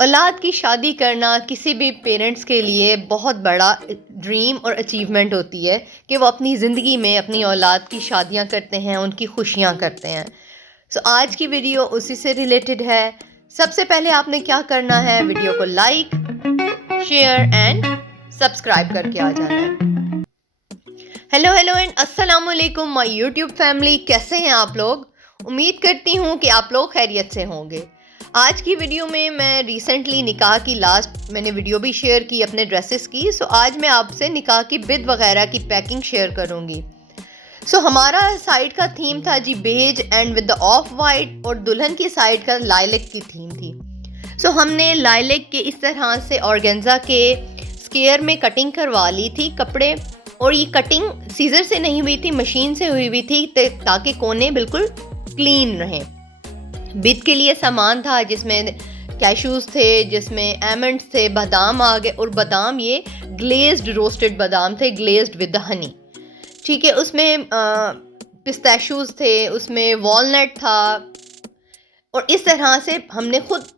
औलाद की शादी करना किसी भी पेरेंट्स के लिए बहुत बड़ा ड्रीम और अचीवमेंट होती है कि वो अपनी ज़िंदगी में अपनी औलाद की शादियां करते हैं, उनकी खुशियां करते हैं। सो आज की वीडियो उसी से रिलेटेड है। सबसे पहले आपने क्या करना है, वीडियो को लाइक, शेयर एंड सब्सक्राइब करके आ जाना है। हेलो हेलो एंड अस्सलाम वालेकुम माय यूट्यूब फैमिली, कैसे हैं आप लोग? उम्मीद करती हूँ कि आप लोग खैरियत से होंगे। आज की वीडियो में मैं रिसेंटली निकाह की लास्ट मैंने वीडियो भी शेयर की अपने ड्रेसेस की। सो आज मैं आपसे निकाह की बिद वगैरह की पैकिंग शेयर करूँगी। सो हमारा साइड का थीम था जी beige and with the off white, और दुल्हन की साइड का लाइलेक की थीम थी। सो हमने लाइलेक के इस तरह से ऑर्गेन्जा के स्केयर में कटिंग करवा ली थी कपड़े, और ये कटिंग सीजर से नहीं हुई थी, मशीन से हुई थी ताकि कोने बिल्कुल क्लीन रहें। बिद के लिए सामान था जिसमें कैशूज़ थे, जिसमें आमंड्स थे, बादाम आ गए, और बादाम ये ग्लेज्ड रोस्टेड बादाम थे, ग्लेज्ड विद द हनी। ठीक है, उसमें पिस्ताशूज़ थे, उसमें वॉलनट था, और इस तरह से हमने खुद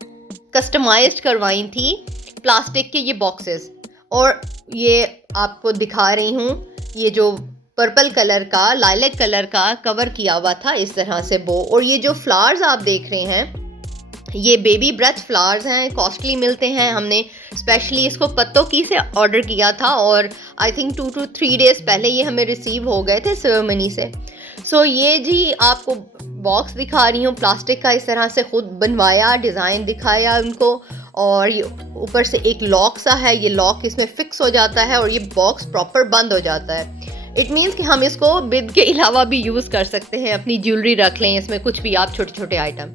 कस्टमाइज्ड करवाई थी प्लास्टिक के ये बॉक्सेस। और ये आपको दिखा रही हूँ, ये जो पर्पल कलर का लाइलेक कलर का कवर किया हुआ था इस तरह से बो। और ये जो फ्लावर्स आप देख रहे हैं, ये बेबी ब्रेथ फ्लावर्स हैं, कॉस्टली मिलते हैं। हमने स्पेशली इसको पत्तों की से ऑर्डर किया था, और आई थिंक 2 to 3 डेज़ पहले ये हमें रिसीव हो गए थे सेरेमनी से। सो ये जी आपको बॉक्स दिखा रही हूँ प्लास्टिक का, इस तरह से खुद बनवाया, डिज़ाइन दिखाया उनको, और ये ऊपर से एक लॉक सा है, ये लॉक इसमें फिक्स हो जाता है और ये बॉक्स प्रॉपर बंद हो जाता है। इट मीन्स कि हम इसको बिद के अलावा भी यूज़ कर सकते हैं, अपनी ज्वेलरी रख लें इसमें, कुछ भी आप छोटे छोटे आइटम।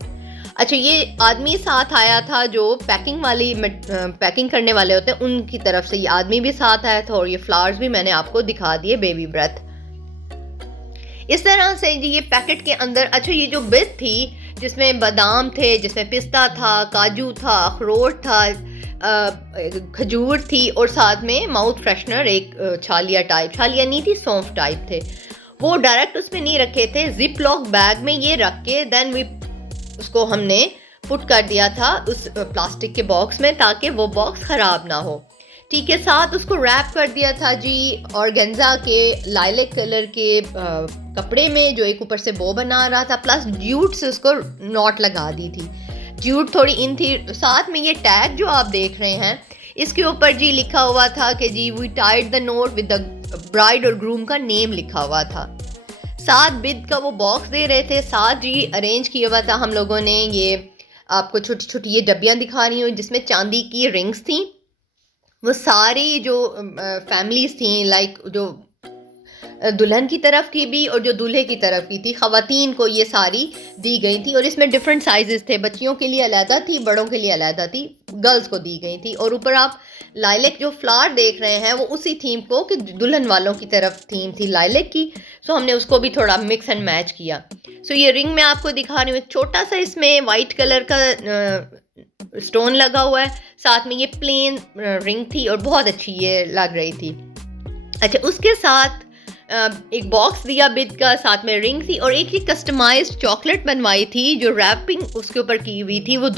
अच्छा, ये आदमी साथ आया था जो पैकिंग करने वाले होते हैं, उनकी तरफ से ये आदमी भी साथ आया था, और ये फ्लावर्स भी मैंने आपको दिखा दिए, बेबी ब्रेथ। इस तरह से जी ये पैकेट के अंदर, अच्छा ये जो बिद थी जिसमें बादाम थे, जिसमें पिस्ता था, काजू था, अखरोट था, खजूर थी, और साथ में माउथ फ्रेशनर एक छालिया नहीं थी, सौंफ टाइप थे। वो डायरेक्ट उसमें नहीं रखे थे, जिप लॉक बैग में ये रख के देन उसको हमने पुट कर दिया था उस प्लास्टिक के बॉक्स में, ताकि वो बॉक्स ख़राब ना हो। ठीक है, साथ उसको रैप कर दिया था जी ऑर्गेन्जा के लाइलेक कलर के कपड़े में, जो एक ऊपर से बो बना रहा था, प्लस जूट से उसको नॉट लगा दी थी, जूट थोड़ी इन थी। साथ में ये टैग जो आप देख रहे हैं, इसके ऊपर जी लिखा हुआ था कि जी we tied the note with the bride और ग्रूम का नेम लिखा हुआ था। साथ बिद का वो बॉक्स दे रहे थे, साथ जी अरेंज किया हुआ था हम लोगों ने। ये आपको छोटी छोटी ये डब्बियाँ दिखा रही हूँ जिसमें चांदी की रिंग्स थी। वो सारी जो फैमिलीज थी, लाइक जो दुल्हन की तरफ की भी और जो दूल्हे की तरफ की थी, ख़वातीन को ये सारी दी गई थी। और इसमें डिफरेंट साइजेस थे, बच्चियों के लिए अलहदा थी, बड़ों के लिए अलहदा थी, गर्ल्स को दी गई थी। और ऊपर आप लाइलेक जो फ्लावर देख रहे हैं, वो उसी थीम को कि दुल्हन वालों की तरफ थीम थी लाइलेक की। सो हमने उसको भी थोड़ा मिक्स एंड मैच किया। सो ये रिंग मैं आपको दिखा रही हूँ, एक छोटा सा इसमें वाइट कलर का स्टोन लगा हुआ है, साथ में ये प्लेन रिंग थी और बहुत अच्छी ये लग रही थी। अच्छा, उसके साथ एक बॉक्स दिया बिद का, साथ में रिंग थी, और एक ही कस्टमाइज्ड चॉकलेट बनवाई थी जो रैपिंग उसके ऊपर की हुई थी। वो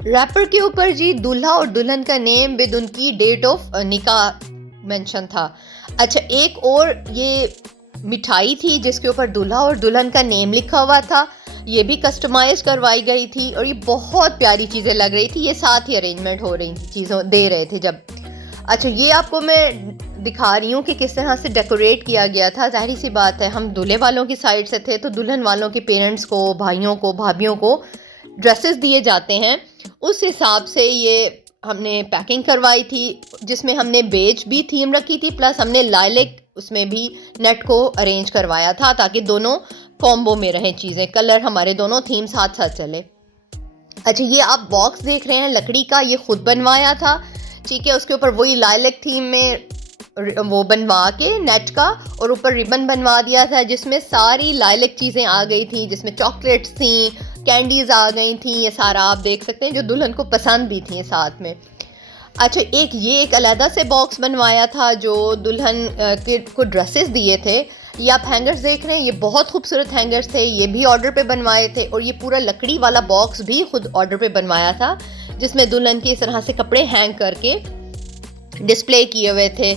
रैपर के ऊपर जी दूल्हा और दुल्हन का नेम विद उनकी डेट ऑफ निकाह मेंशन था। अच्छा, एक और ये मिठाई थी जिसके ऊपर दूल्हा और दुल्हन का नेम लिखा हुआ था, ये भी कस्टमाइज करवाई गई थी, और ये बहुत प्यारी चीज़ें लग रही थी। ये साथ ही अरेंजमेंट हो रही थी, चीज़ों दे रहे थे जब। अच्छा, ये आपको मैं दिखा रही हूँ कि किस तरह से डेकोरेट किया गया था। जाहिर सी बात है, हम दूल्हे वालों की साइड से थे, तो दुल्हन वालों के पेरेंट्स को, भाइयों को, भाभियों को ड्रेसेस दिए जाते हैं, उस हिसाब से ये हमने पैकिंग करवाई थी, जिसमें हमने बेज भी थीम रखी थी, प्लस हमने लाइलेक उसमें भी नेट को अरेंज करवाया था, ताकि दोनों कॉम्बो में रहें चीज़ें, कलर हमारे दोनों थीम साथ साथ चले। अच्छा, ये आप बॉक्स देख रहे हैं लकड़ी का, ये खुद बनवाया था। ठीक है, उसके ऊपर वही लाइलेक थीम में वो बनवा के नेट का, और ऊपर रिबन बनवा दिया था जिसमें सारी लाइलेक चीज़ें आ गई थी, जिसमें चॉकलेट्स थी, कैंडीज़ आ गई थी, ये सारा आप देख सकते हैं, जो दुल्हन को पसंद भी थी साथ में। अच्छा, एक अलहदा से बॉक्स बनवाया था जो दुल्हन को ड्रेसेस दिए थे, ये आप हैंगर्स देख रहे हैं, ये बहुत खूबसूरत हैंगर्स थे, ये भी ऑर्डर पे बनवाए थे। और ये पूरा लकड़ी वाला बॉक्स भी खुद ऑर्डर पे बनवाया था, जिसमें दुल्हन के इस तरह से कपड़े हैंग करके डिस्प्ले किए हुए थे।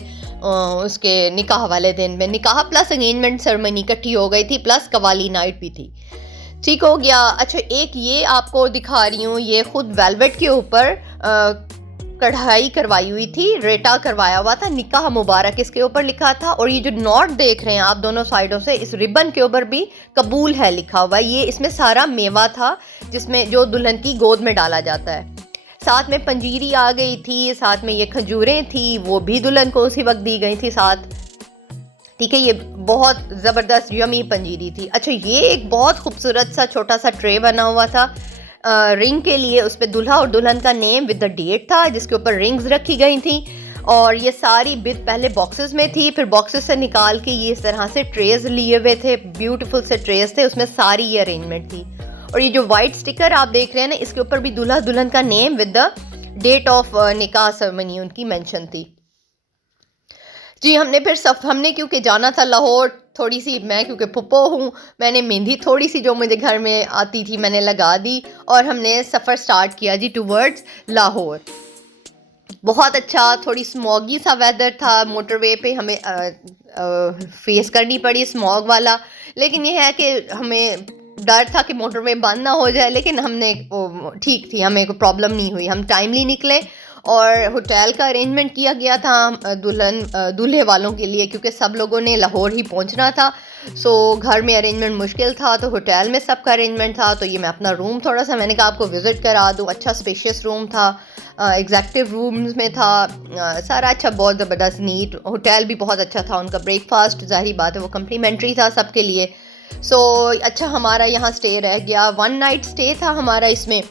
उसके निकाह वाले दिन में निकाह प्लस एंगेजमेंट सेरेमनी इकट्ठी हो गई थी, प्लस कवाली नाइट भी थी। ठीक हो गया। अच्छा, एक ये आपको दिखा रही हूँ, ये खुद वेलवेट के ऊपर कढ़ाई करवाई हुई थी, रेटा करवाया हुआ था, निकाह मुबारक इसके ऊपर लिखा था। और ये जो नॉट देख रहे हैं आप दोनों साइडों से, इस रिबन के ऊपर भी कबूल है लिखा हुआ है। ये इसमें सारा मेवा था जिसमें जो दुल्हन की गोद में डाला जाता है। साथ में पंजीरी आ गई थी, साथ में ये खजूरें थी, वो भी दुल्हन को उसी वक्त दी गई थी साथ। ठीक है, ये बहुत ज़बरदस्त यमी पंजीरी थी। अच्छा, ये एक बहुत खूबसूरत सा छोटा सा ट्रे बना हुआ था रिंग के लिए। उस पर दूल्हा और दुल्हन का नेम विद द डेट था, जिसके ऊपर रिंग्स रखी गई थी। और ये सारी बिद पहले बॉक्सेस में थी, फिर बॉक्सेस से निकाल के ये इस तरह से ट्रेज लिए हुए थे, ब्यूटीफुल से ट्रेज थे, उसमें सारी ये अरेंजमेंट थी। और ये जो वाइट स्टिकर आप देख रहे हैं ना, इसके ऊपर भी दूल्हा दुल्हन का name with the date of nikah ceremony उनकी मेंशन थी। जी, हमने क्योंकि जाना था लाहौर, थोड़ी सी मैं क्योंकि पुप्पो हूँ, मैंने मेहंदी थोड़ी सी जो मुझे घर में आती थी मैंने लगा दी, और हमने सफ़र स्टार्ट किया जी टूवर्ड्स लाहौर। बहुत अच्छा, थोड़ी स्मॉगी सा वेदर था, मोटरवे पे हमें फेस करनी पड़ी स्मॉग वाला। लेकिन ये है कि हमें डर था कि मोटरवे बंद ना हो जाए, लेकिन हमने ठीक थी, हमें कोई प्रॉब्लम नहीं हुई। हम टाइमली निकले और होटल का अरेंजमेंट किया गया था दूल्हे वालों के लिए, क्योंकि सब लोगों ने लाहौर ही पहुंचना था। सो घर में अरेंजमेंट मुश्किल था, तो होटल में सबका अरेंजमेंट था। तो ये मैं अपना रूम थोड़ा सा मैंने कहा आपको विज़िट करा दूँ। अच्छा स्पेशियस रूम था, एग्जेक्टिव रूम्स में था, सारा अच्छा, बहुत ज़बरदस्त नीट। होटल भी बहुत अच्छा था, उनका ब्रेकफास्ट ज़ाहिर बात है वो कम्प्लीमेंट्री था सबके लिए। सो अच्छा, हमारा यहाँ स्टे रह गया, 1 नाइट स्टे था हमारा इसमें।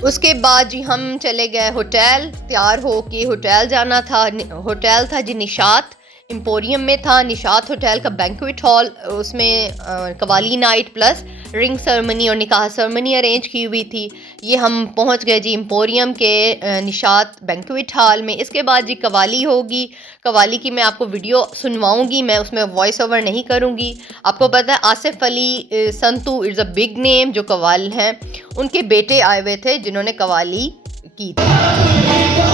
उसके बाद जी हम चले गए होटल, तैयार हो के होटल जाना था। होटल था जी निशात एम्पोरियम में था, निशात होटल का बैंक्वेट हॉल। उसमें qawwali night plus ring ceremony और निकाह सेरेमनी अरेंज की हुई थी। ये हम पहुंच गए जी एम्पोरियम के निशात बैंक्वेट हॉल में। इसके बाद जी कवाली होगी। कवाली की मैं आपको वीडियो सुनवाऊंगी, मैं उसमें वॉइस ओवर नहीं करूंगी। आपको पता है Asif Ali Santu is a big name, जो कवाल हैं, उनके बेटे आए हुए थे जिन्होंने कवाली की थी।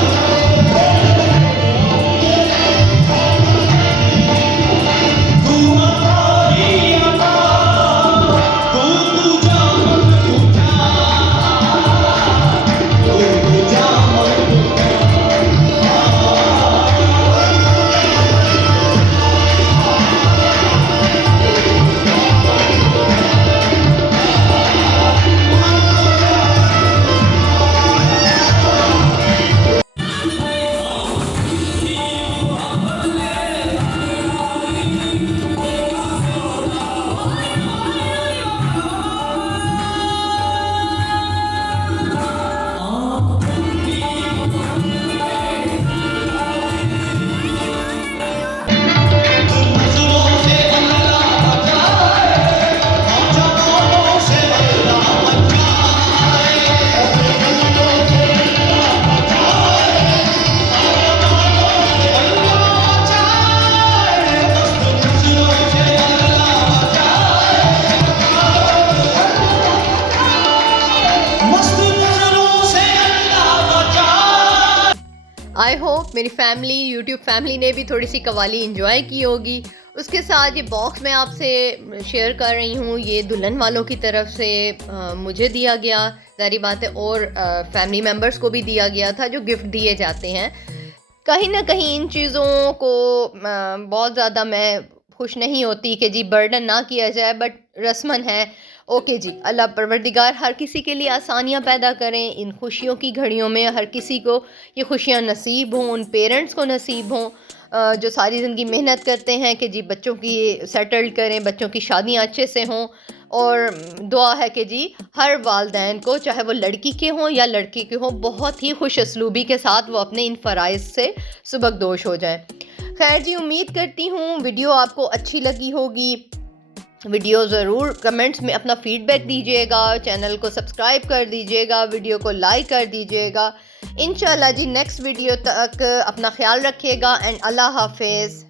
आई होप मेरी फैमिली, यूट्यूब फैमिली ने भी थोड़ी सी कवाली इंजॉय की होगी। उसके साथ ये बॉक्स मैं आपसे शेयर कर रही हूँ, ये दुल्हन वालों की तरफ से मुझे दिया गया, ज़ाहिर बात है, और फैमिली मेम्बर्स को भी दिया गया था जो गिफ्ट दिए जाते हैं। कहीं ना कहीं इन चीज़ों को बहुत ज़्यादा मैं खुश नहीं होती कि जी बर्डन ना किया जाए, बट रस्मन है। ओके जी, अल्लाह परवरदिगार हर किसी के लिए आसानियाँ पैदा करें इन खुशियों की घड़ियों में, हर किसी को ये खुशियाँ नसीब हों, उन पेरेंट्स को नसीब हों जो सारी ज़िंदगी मेहनत करते हैं कि जी बच्चों की सेटल्ड करें, बच्चों की शादियाँ अच्छे से हों। और दुआ है कि जी हर वालदैन को, चाहे वो लड़की के हों या लड़के के हों, बहुत ही खुश असलूबी के साथ वो अपने इन फ़राइज़ से सुबकदोश हो जाएं। खैर जी, उम्मीद करती हूँ वीडियो आपको अच्छी लगी होगी। वीडियो ज़रूर कमेंट्स में अपना फीडबैक दीजिएगा, चैनल को सब्सक्राइब कर दीजिएगा, वीडियो को लाइक कर दीजिएगा। इंशाल्लाह जी नेक्स्ट वीडियो तक अपना ख्याल रखिएगा एंड अल्लाह हाफिज़।